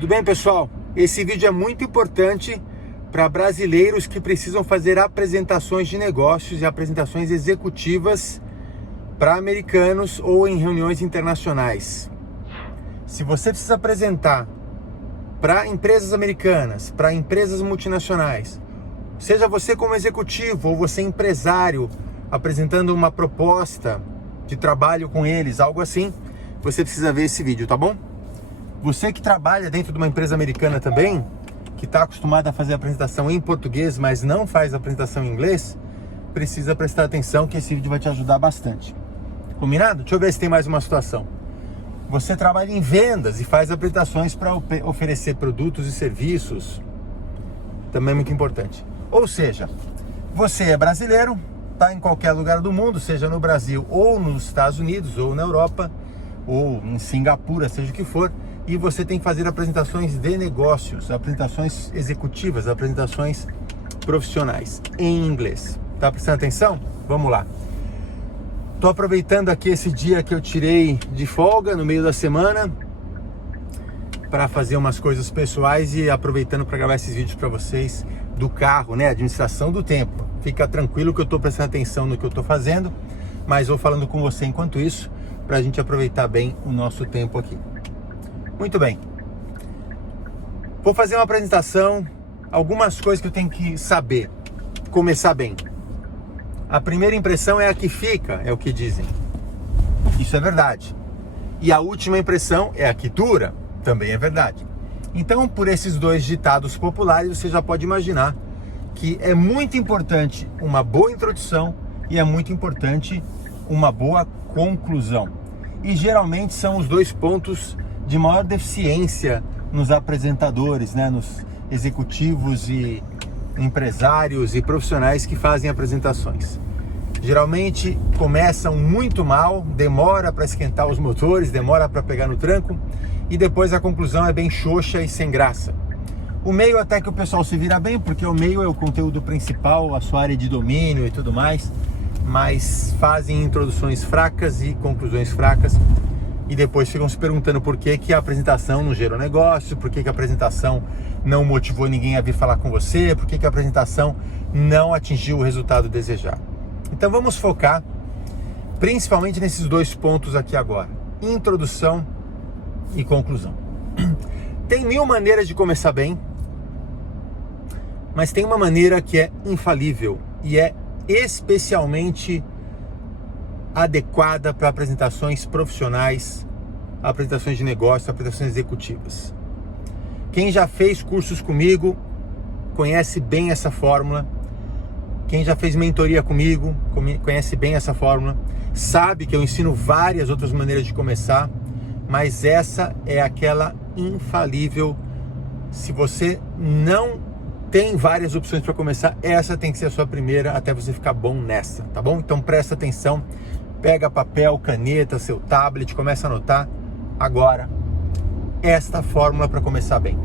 Tudo bem, pessoal? Esse vídeo é muito importante para brasileiros que precisam fazer apresentações de negócios e apresentações executivas para americanos ou em reuniões internacionais. Se você precisa apresentar para empresas americanas, para empresas multinacionais, seja você como executivo ou você empresário apresentando uma proposta de trabalho com eles, algo assim, você precisa ver esse vídeo, tá bom? Você que trabalha dentro de uma empresa americana também, que está acostumado a fazer a apresentação em português, mas não faz a apresentação em inglês, precisa prestar atenção que esse vídeo vai te ajudar bastante. Combinado? Deixa eu ver se tem mais uma situação. Você trabalha em vendas e faz apresentações para oferecer produtos e serviços, também é muito importante. Ou seja, você é brasileiro, está em qualquer lugar do mundo, seja no Brasil ou nos Estados Unidos ou na Europa, ou em Singapura, seja o que for, e você tem que fazer apresentações de negócios, apresentações executivas, apresentações profissionais em inglês. Tá prestando atenção? Vamos lá. Tô aproveitando aqui esse dia que eu tirei de folga no meio da semana para fazer umas coisas pessoais e aproveitando para gravar esses vídeos para vocês do carro, né? Administração do tempo. Fica tranquilo que eu tô prestando atenção no que eu tô fazendo, mas vou falando com você enquanto isso, para a gente aproveitar bem o nosso tempo aqui. Muito bem. Vou fazer uma apresentação, algumas coisas que eu tenho que saber, começar bem. A primeira impressão é a que fica, é o que dizem. Isso é verdade. E a última impressão é a que dura, também é verdade. Então, por esses dois ditados populares, você já pode imaginar que é muito importante uma boa introdução e é muito importante uma boa conclusão. E geralmente são os dois pontos de maior deficiência nos apresentadores, né? Nos executivos e empresários e profissionais que fazem apresentações. Geralmente começam muito mal, demora para esquentar os motores, demora para pegar no tranco e depois a conclusão é bem xoxa e sem graça. O meio até que o pessoal se vira bem, porque o meio é o conteúdo principal, a sua área de domínio e tudo mais, mas fazem introduções fracas e conclusões fracas e depois ficam se perguntando por que a apresentação não gerou negócio, por que a apresentação não motivou ninguém a vir falar com você, por que a apresentação não atingiu o resultado desejado. Então vamos focar principalmente nesses dois pontos aqui agora, introdução e conclusão. Tem mil maneiras de começar bem, mas tem uma maneira que é infalível e é especialmente adequada para apresentações profissionais, apresentações de negócio, apresentações executivas. Quem já fez cursos comigo conhece bem essa fórmula. Quem já fez mentoria comigo conhece bem essa fórmula. Sabe que eu ensino várias outras maneiras de começar, mas essa é aquela infalível. Se você não tem várias opções para começar, essa tem que ser a sua primeira até você ficar bom nessa, tá bom? Então presta atenção, pega papel, caneta, seu tablet, começa a anotar agora esta fórmula para começar bem.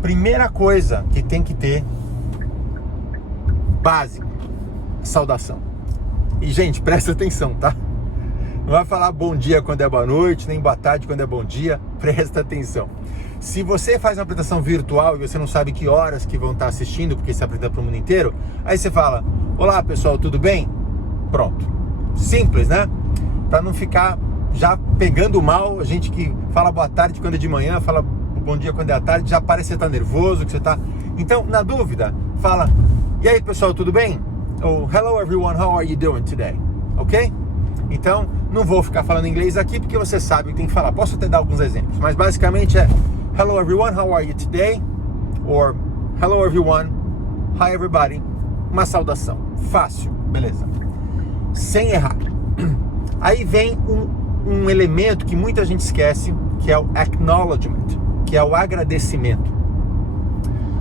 Primeira coisa que tem que ter, básico, saudação. E gente, presta atenção, tá? Não vai falar bom dia quando é boa noite, nem boa tarde quando é bom dia, presta atenção. Se você faz uma apresentação virtual e você não sabe que horas que vão estar assistindo, porque você apresenta para o mundo inteiro, aí você fala, olá pessoal, tudo bem? Pronto. Simples, né? Para não ficar já pegando mal, a gente que fala boa tarde quando é de manhã, fala bom dia quando é à tarde, já parece que você está nervoso, que você está... Então, na dúvida, fala, e aí pessoal, tudo bem? Ou, hello everyone, how are you doing today? Ok? Então, não vou ficar falando inglês aqui, porque você sabe o que tem que falar. Posso até dar alguns exemplos, mas basicamente é hello everyone, how are you today? Or hello everyone, hi everybody. Uma saudação. Fácil, beleza. Sem errar. Aí vem um elemento que muita gente esquece, que é o acknowledgement, que é o agradecimento.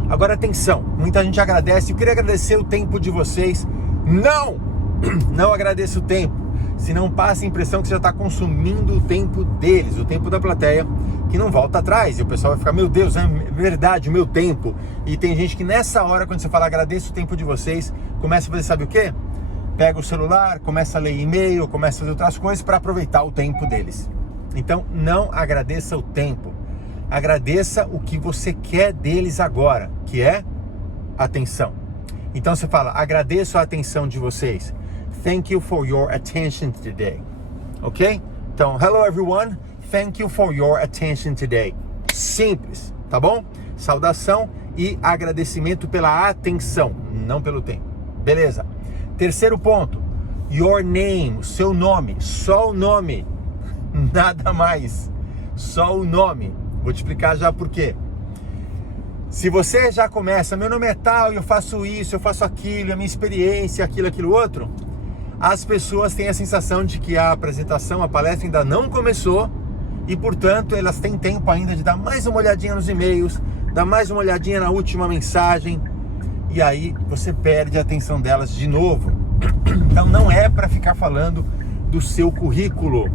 Agora atenção, muita gente agradece, eu queria agradecer o tempo de vocês. Não agradeça o tempo, senão passa a impressão que você já está consumindo o tempo deles, o tempo da plateia, que não volta atrás, e o pessoal vai ficar, meu Deus, é verdade, o meu tempo. E tem gente que nessa hora, quando você fala agradeço o tempo de vocês, começa a fazer, sabe o quê? Pega o celular, começa a ler e-mail, começa a fazer outras coisas para aproveitar o tempo deles. Então, não agradeça o tempo. agradeça o que você quer deles agora, que é atenção. Então você fala, agradeço a atenção de vocês. Thank you for your attention today. Ok? Então, hello everyone, thank you for your attention today. Simples, tá bom? Saudação e agradecimento pela atenção, não pelo tempo. Beleza. Terceiro ponto, your name, o seu nome, só o nome, nada mais, só o nome. Vou te explicar já por quê. Se você já começa, meu nome é tal, eu faço isso, eu faço aquilo, a minha experiência, aquilo outro, as pessoas têm a sensação de que a apresentação, a palestra ainda não começou e, portanto, elas têm tempo ainda de dar mais uma olhadinha nos e-mails, dar mais uma olhadinha na última mensagem e aí você perde a atenção delas de novo. Então não é para ficar falando do seu currículo,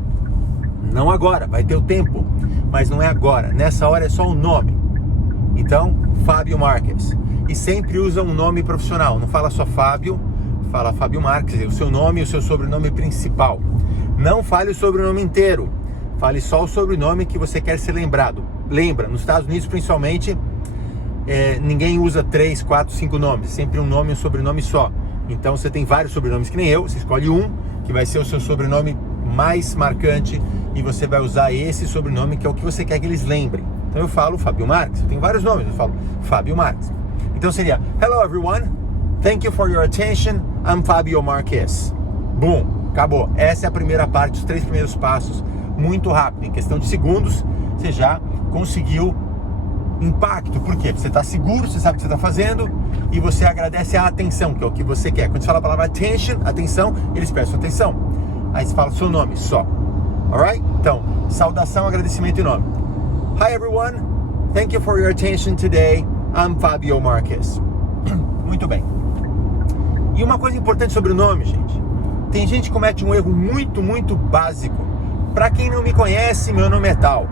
não agora, vai ter o tempo, mas não é agora, nessa hora é só o nome. Então, Fábio Marques, e sempre usa um nome profissional, não fala só Fábio, fala Fábio Marques, o seu nome e o seu sobrenome principal. Não fale o sobrenome inteiro, fale só o sobrenome que você quer ser lembrado. Lembra, nos Estados Unidos principalmente, ninguém usa 3, 4, 5 nomes, sempre um nome e um sobrenome só. Então você tem vários sobrenomes que nem eu, você escolhe um, que vai ser o seu sobrenome mais marcante e você vai usar esse sobrenome que é o que você quer que eles lembrem. Então eu falo Fábio Marques, eu tenho vários nomes, eu falo Fábio Marques. Então seria, hello everyone, thank you for your attention, I'm Fábio Marques. Boom, acabou. Essa é a primeira parte, os 3 primeiros passos, muito rápido, em questão de segundos, você já conseguiu impacto. Por quê? Você está seguro, você sabe o que você está fazendo e você agradece a atenção, que é o que você quer. Quando você fala a palavra attention, atenção, eles prestam atenção. Aí você fala o seu nome só. Alright? Então, saudação, agradecimento e nome. Hi everyone, thank you for your attention today. I'm Fábio Marques. Muito bem. E uma coisa importante sobre o nome, gente. Tem gente que comete um erro muito, muito básico. Para quem não me conhece, meu nome é tal.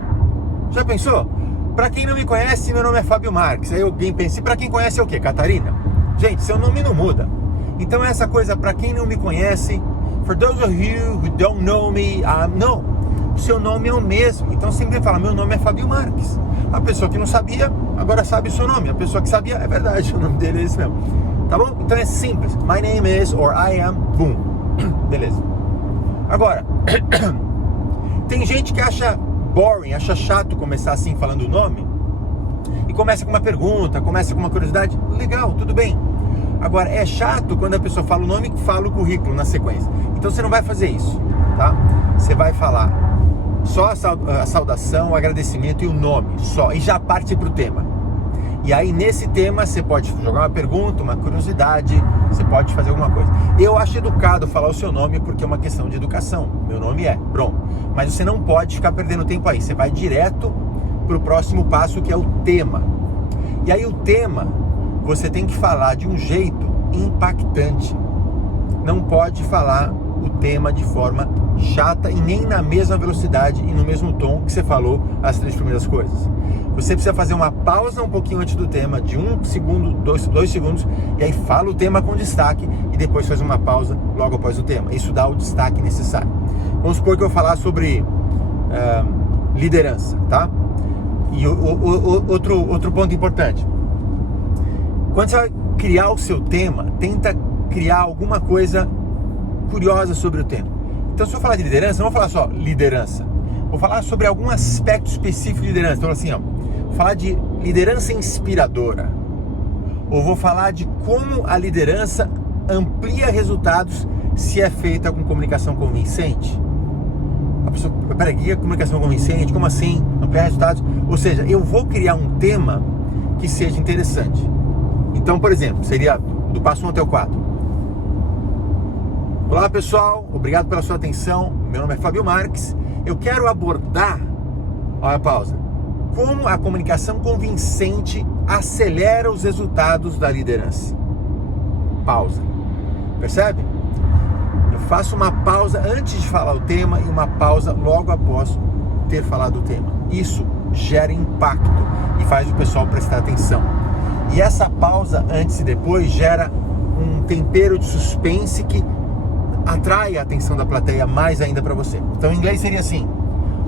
Já pensou? Para quem não me conhece, meu nome é Fábio Marques. Aí alguém pensa, e para quem conhece é o quê? Catarina? Gente, seu nome não muda. Então essa coisa, para quem não me conhece, for those of you who don't know me, no. O seu nome é o mesmo, então sempre fala, meu nome é Fábio Marques. A pessoa que não sabia, agora sabe o seu nome. A pessoa que sabia, é verdade, o nome dele é esse mesmo. Tá bom? Então é simples. My name is, or I am, boom. Beleza. Agora, tem gente que acha boring, acha chato começar assim falando o nome e começa com uma pergunta, começa com uma curiosidade. Legal, tudo bem. Agora, é chato quando a pessoa fala o nome e fala o currículo na sequência. Então você não vai fazer isso, tá? Você vai falar só a saudação, o agradecimento e o nome, só, e já parte para o tema. E aí nesse tema você pode jogar uma pergunta, uma curiosidade, você pode fazer alguma coisa. Eu acho educado falar o seu nome porque é uma questão de educação. Meu nome é, pronto. Mas você não pode ficar perdendo tempo aí, você vai direto para o próximo passo, que é o tema. E aí o tema, você tem que falar de um jeito impactante. Não pode falar o tema de forma chata e nem na mesma velocidade e no mesmo tom que você falou as 3 primeiras coisas. Você precisa fazer uma pausa um pouquinho antes do tema, de 1 segundo, 2 segundos, e aí fala o tema com destaque e depois faz uma pausa logo após o tema. Isso dá o destaque necessário. Vamos supor que eu falar sobre liderança, tá? E outro ponto importante. Quando você vai criar o seu tema, tenta criar alguma coisa curiosa sobre o tema. Então, se eu falar de liderança, não vou falar só liderança. Vou falar sobre algum aspecto específico de liderança. Então, assim, vou falar de liderança inspiradora. Ou vou falar de como a liderança amplia resultados se é feita com comunicação convincente. A pessoa, peraí, que é comunicação convincente? Como assim? Ampliar resultados? Ou seja, eu vou criar um tema que seja interessante. Então, por exemplo, seria do passo 1 até o 4. Olá pessoal, obrigado pela sua atenção, meu nome é Fábio Marques, eu quero abordar, olha a pausa, como a comunicação convincente acelera os resultados da liderança. Pausa, percebe? Eu faço uma pausa antes de falar o tema e uma pausa logo após ter falado o tema. Isso gera impacto e faz o pessoal prestar atenção. E essa pausa antes e depois gera um tempero de suspense que atrai a atenção da plateia mais ainda para você. Então em inglês seria assim: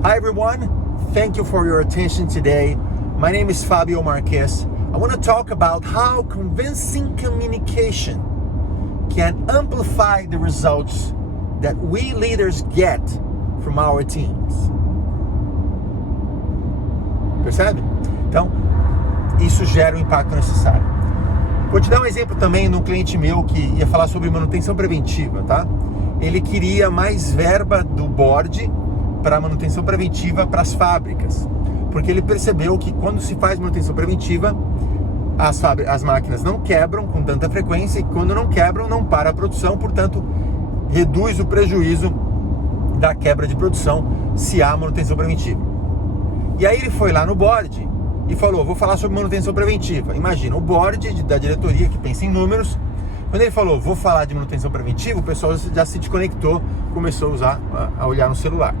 Hi everyone, Thank you for your attention today. My name is Fabio Marques. I want to talk about how convincing communication can amplify the results that we leaders get from our teams. Percebe? Então, isso gera o impacto necessário. Vou te dar um exemplo também de um cliente meu que ia falar sobre manutenção preventiva, tá? Ele queria mais verba do board para manutenção preventiva para as fábricas, porque ele percebeu que quando se faz manutenção preventiva, as máquinas não quebram com tanta frequência e quando não quebram, não para a produção, portanto, reduz o prejuízo da quebra de produção se há manutenção preventiva. E aí ele foi lá no board e falou, vou falar sobre manutenção preventiva. Imagina, o board da diretoria que pensa em números, quando ele falou, vou falar de manutenção preventiva, o pessoal já se desconectou, começou a olhar no celular.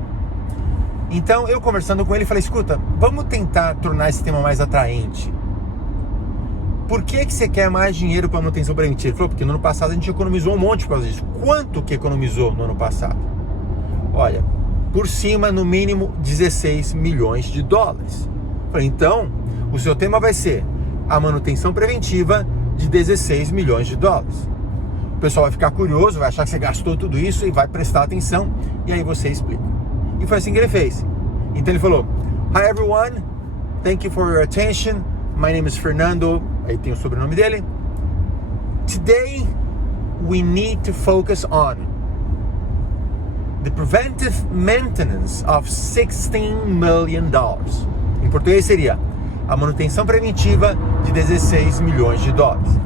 Então, eu conversando com ele, falei, escuta, vamos tentar tornar esse tema mais atraente. Por que você quer mais dinheiro para manutenção preventiva? Ele falou, porque no ano passado a gente economizou um monte por causa disso. Quanto que economizou no ano passado? Olha, por cima, no mínimo, 16 milhões de dólares. Eu falei, então, o seu tema vai ser a manutenção preventiva de 16 milhões de dólares. O pessoal vai ficar curioso, vai achar que você gastou tudo isso e vai prestar atenção, e aí você explica. E foi assim que ele fez. Então ele falou, Hi everyone, thank you for your attention. My name is Fernando, aí tem o sobrenome dele. Today, we need to focus on the preventive maintenance of $16 million. Em português seria a manutenção preventiva de 16 milhões de dólares.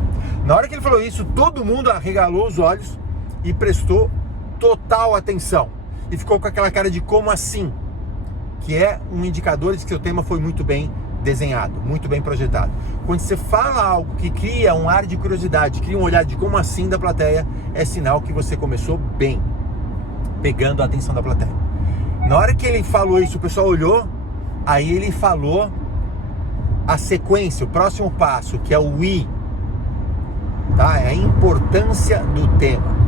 Na hora que ele falou isso, todo mundo arregalou os olhos e prestou total atenção. E ficou com aquela cara de como assim? Que é um indicador de que seu tema foi muito bem desenhado, muito bem projetado. Quando você fala algo que cria um ar de curiosidade, cria um olhar de como assim da plateia, é sinal que você começou bem, pegando a atenção da plateia. Na hora que ele falou isso, o pessoal olhou, aí ele falou a sequência, o próximo passo, que é o I, tá? É a importância do tema.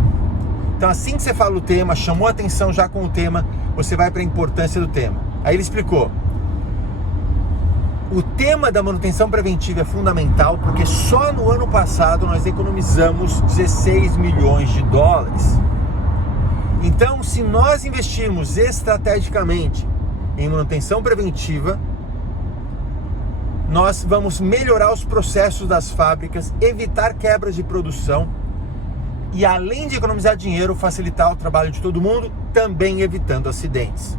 Então assim que você fala o tema, chamou a atenção já com o tema, você vai para a importância do tema. Aí ele explicou, o tema da manutenção preventiva é fundamental porque só no ano passado nós economizamos 16 milhões de dólares. Então, se nós investirmos estrategicamente em manutenção preventiva, nós vamos melhorar os processos das fábricas, evitar quebras de produção e, além de economizar dinheiro, facilitar o trabalho de todo mundo, também evitando acidentes.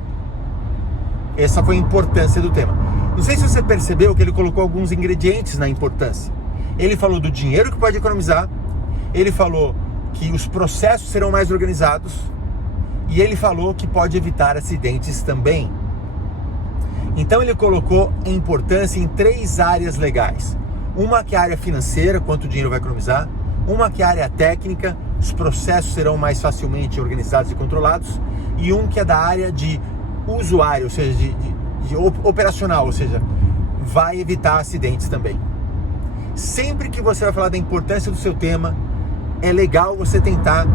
Essa foi a importância do tema. Não sei se você percebeu que ele colocou alguns ingredientes na importância. Ele falou do dinheiro que pode economizar, ele falou que os processos serão mais organizados e ele falou que pode evitar acidentes também. Então ele colocou importância em 3 áreas legais. Uma que é a área financeira, quanto dinheiro vai economizar. Uma que é a área técnica, os processos serão mais facilmente organizados e controlados. E um que é da área de usuário, ou seja, de operacional, ou seja, vai evitar acidentes também. Sempre que você vai falar da importância do seu tema, é legal você tentar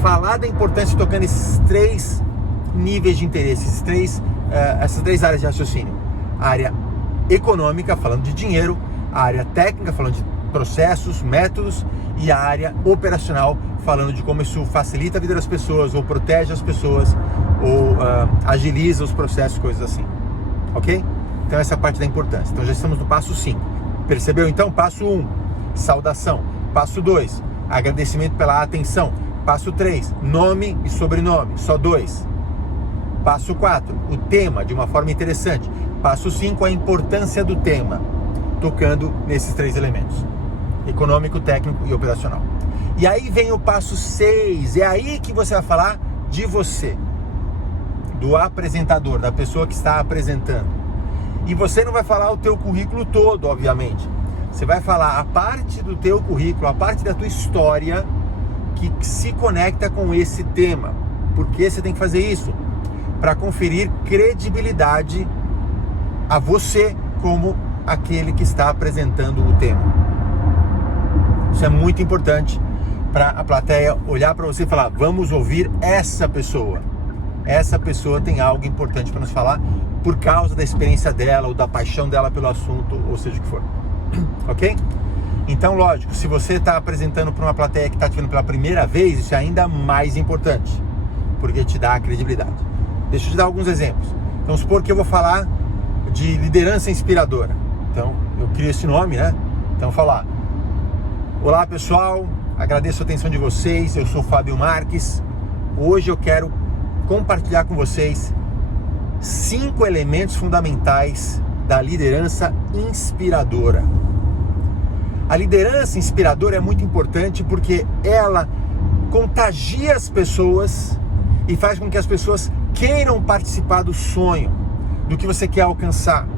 falar da importância tocando esses 3 níveis de interesse, essas 3 áreas de raciocínio. A área econômica, falando de dinheiro, a área técnica, falando de processos, métodos, e a área operacional, falando de como isso facilita a vida das pessoas, ou protege as pessoas, ou agiliza os processos, coisas assim. Ok? Então essa é a parte da importância. Então já estamos no passo 5. Percebeu então? Passo 1, saudação. Passo 2, agradecimento pela atenção. Passo 3, nome e sobrenome, só 2. Passo 4, o tema de uma forma interessante. Passo 5, a importância do tema, tocando nesses 3 elementos: econômico, técnico e operacional. E aí vem o passo 6, é aí que você vai falar de você, do apresentador, da pessoa que está apresentando. E você não vai falar o teu currículo todo, obviamente. Você vai falar a parte do teu currículo, a parte da tua história que se conecta com esse tema. Por que você tem que fazer isso? Para conferir credibilidade a você como aquele que está apresentando o tema. Isso é muito importante para a plateia olhar para você e falar: vamos ouvir essa pessoa. Essa pessoa tem algo importante para nos falar, por causa da experiência dela ou da paixão dela pelo assunto, ou seja o que for. Ok? Então, lógico, se você está apresentando para uma plateia que está te vendo pela primeira vez, isso é ainda mais importante, porque te dá credibilidade. Deixa eu te dar alguns exemplos. Então, vamos supor que eu vou falar de liderança inspiradora. Então, eu crio esse nome, né? Então, falar: olá pessoal, agradeço a atenção de vocês, eu sou o Fábio Marques. Hoje eu quero compartilhar com vocês 5 elementos fundamentais da liderança inspiradora. A liderança inspiradora é muito importante porque ela contagia as pessoas e faz com que as pessoas queiram participar do sonho, do que você quer alcançar.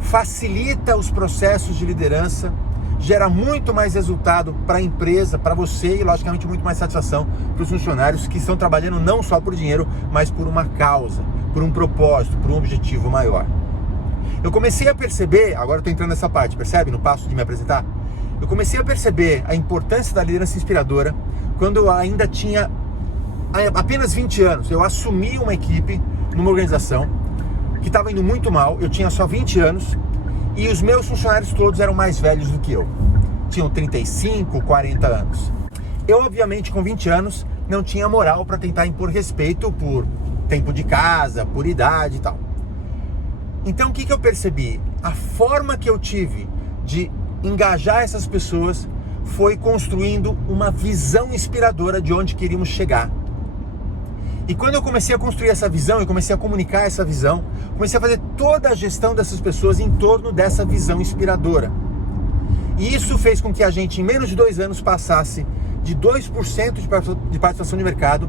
Facilita os processos de liderança, gera muito mais resultado para a empresa, para você e, logicamente, muito mais satisfação para os funcionários que estão trabalhando não só por dinheiro, mas por uma causa, por um propósito, por um objetivo maior. Eu comecei a perceber, agora eu estou entrando nessa parte, percebe? No passo de me apresentar. Eu comecei a perceber a importância da liderança inspiradora quando eu ainda tinha apenas 20 anos. Eu assumi uma equipe numa organização que estava indo muito mal, eu tinha só 20 anos e os meus funcionários todos eram mais velhos do que eu. Tinham 35, 40 anos. Eu, obviamente, com 20 anos, não tinha moral para tentar impor respeito por tempo de casa, por idade e tal. Então, o que eu percebi? A forma que eu tive de engajar essas pessoas foi construindo uma visão inspiradora de onde queríamos chegar. E quando eu comecei a construir essa visão, eu comecei a comunicar essa visão, comecei a fazer toda a gestão dessas pessoas em torno dessa visão inspiradora. E isso fez com que a gente, em menos de 2 anos, passasse de 2% de participação de mercado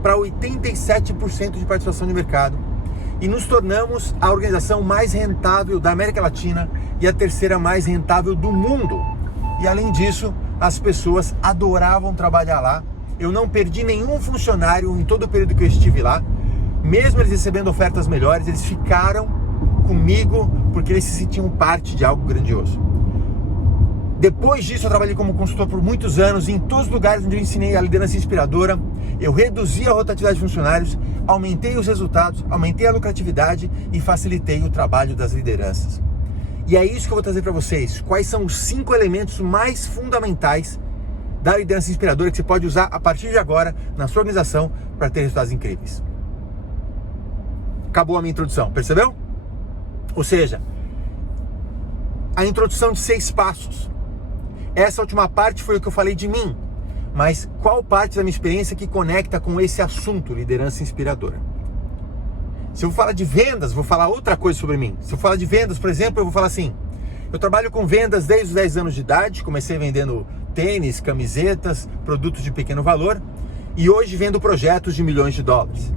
para 87% de participação de mercado. E nos tornamos a organização mais rentável da América Latina e a terceira mais rentável do mundo. E além disso, as pessoas adoravam trabalhar lá. Eu não perdi nenhum funcionário em todo o período que eu estive lá. Mesmo eles recebendo ofertas melhores, eles ficaram comigo porque eles se sentiam parte de algo grandioso. Depois disso, eu trabalhei como consultor por muitos anos, em todos os lugares onde eu ensinei a liderança inspiradora. Eu reduzi a rotatividade de funcionários, aumentei os resultados, aumentei a lucratividade e facilitei o trabalho das lideranças. E é isso que eu vou trazer para vocês. Quais são os 5 elementos mais fundamentais da liderança inspiradora que você pode usar a partir de agora na sua organização para ter resultados incríveis. Acabou a minha introdução, percebeu? Ou seja, a introdução de 6 passos. Essa última parte foi o que eu falei de mim, mas qual parte da minha experiência que conecta com esse assunto, liderança inspiradora? Se eu vou falar de vendas, vou falar outra coisa sobre mim. Se eu falar de vendas, por exemplo, eu vou falar assim: eu trabalho com vendas desde os 10 anos de idade, comecei vendendo tênis, camisetas, produtos de pequeno valor e hoje vendo projetos de milhões de dólares.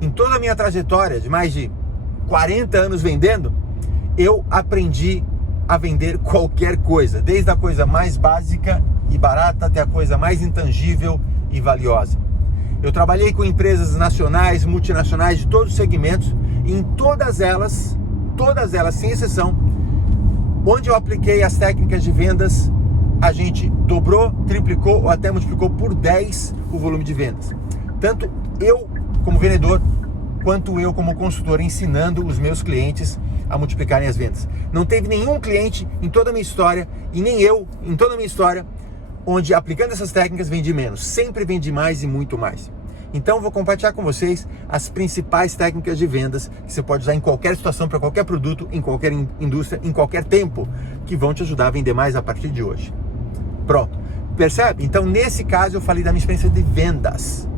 Em toda a minha trajetória de mais de 40 anos vendendo, eu aprendi a vender qualquer coisa, desde a coisa mais básica e barata até a coisa mais intangível e valiosa. Eu trabalhei com empresas nacionais, multinacionais de todos os segmentos, e em todas elas, sem exceção, onde eu apliquei as técnicas de vendas, a gente dobrou, triplicou ou até multiplicou por 10 o volume de vendas. Tanto eu como vendedor, quanto eu como consultor, ensinando os meus clientes a multiplicarem as vendas. Não teve nenhum cliente em toda a minha história, e nem eu em toda a minha história, onde aplicando essas técnicas vendi menos. Sempre vendi mais e muito mais. Então vou compartilhar com vocês as principais técnicas de vendas que você pode usar em qualquer situação, para qualquer produto, em qualquer indústria, em qualquer tempo, que vão te ajudar a vender mais a partir de hoje. Pronto, percebe? Então nesse caso eu falei da minha experiência de vendas.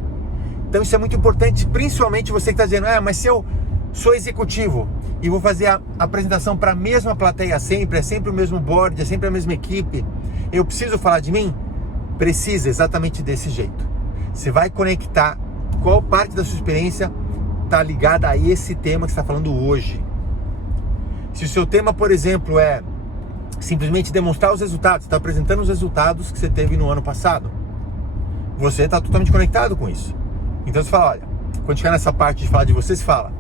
Então isso é muito importante, principalmente você que está dizendo: mas se eu sou executivo e vou fazer a apresentação para a mesma plateia sempre, é sempre o mesmo board, é sempre a mesma equipe, eu preciso falar de mim? Precisa, exatamente desse jeito. Você vai conectar qual parte da sua experiência está ligada a esse tema que você está falando hoje. Se o seu tema, por exemplo, é simplesmente demonstrar os resultados, você está apresentando os resultados que você teve no ano passado, você está totalmente conectado com isso. Então você fala: olha, quando chegar nessa parte de falar de você, você fala: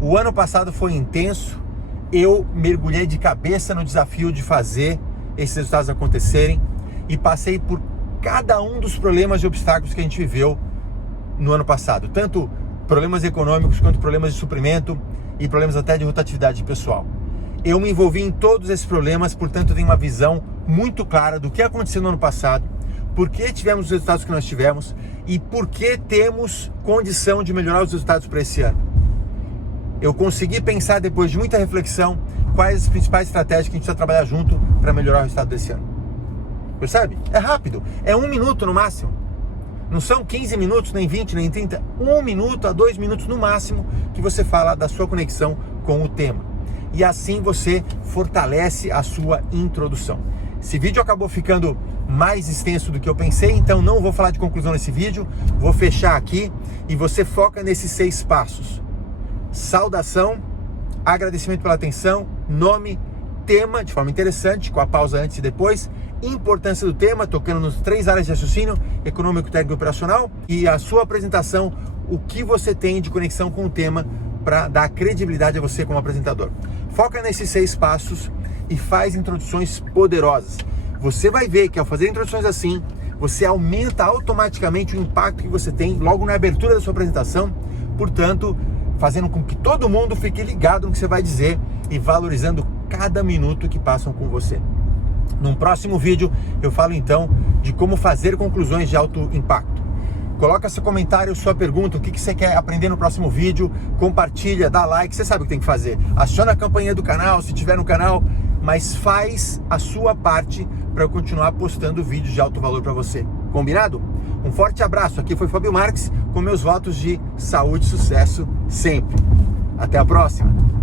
o ano passado foi intenso, eu mergulhei de cabeça no desafio de fazer esses resultados acontecerem e passei por cada um dos problemas e obstáculos que a gente viveu no ano passado, tanto problemas econômicos quanto problemas de suprimento, e problemas até de rotatividade pessoal. Eu me envolvi em todos esses problemas, portanto eu tenho uma visão muito clara do que aconteceu no ano passado, por que tivemos os resultados que nós tivemos e por que temos condição de melhorar os resultados para esse ano. Eu consegui pensar, depois de muita reflexão, quais as principais estratégias que a gente precisa trabalhar junto para melhorar o resultado desse ano. Percebe? É rápido, é 1 minuto no máximo. Não são 15 minutos, nem 20, nem 30, 1 minuto a 2 minutos no máximo que você fala da sua conexão com o tema. E assim você fortalece a sua introdução. Esse vídeo acabou ficando mais extenso do que eu pensei, então não vou falar de conclusão nesse vídeo, vou fechar aqui e você foca nesses 6 passos. Saudação, agradecimento pela atenção, nome, tema, de forma interessante, com a pausa antes e depois, importância do tema, tocando nas 3 áreas de raciocínio, econômico, técnico e operacional, e a sua apresentação, o que você tem de conexão com o tema para dar credibilidade a você como apresentador. Foca nesses 6 passos e faz introduções poderosas. Você vai ver que ao fazer introduções assim, você aumenta automaticamente o impacto que você tem logo na abertura da sua apresentação, portanto, fazendo com que todo mundo fique ligado no que você vai dizer e valorizando cada minuto que passam com você. Num próximo vídeo, eu falo então de como fazer conclusões de alto impacto. Coloca seu comentário, sua pergunta, o que você quer aprender no próximo vídeo, compartilha, dá like, você sabe o que tem que fazer. Aciona a campainha do canal, se tiver no canal, mas faz a sua parte para eu continuar postando vídeos de alto valor para você. Combinado? Um forte abraço, aqui foi Fábio Marques, com meus votos de saúde e sucesso sempre. Até a próxima!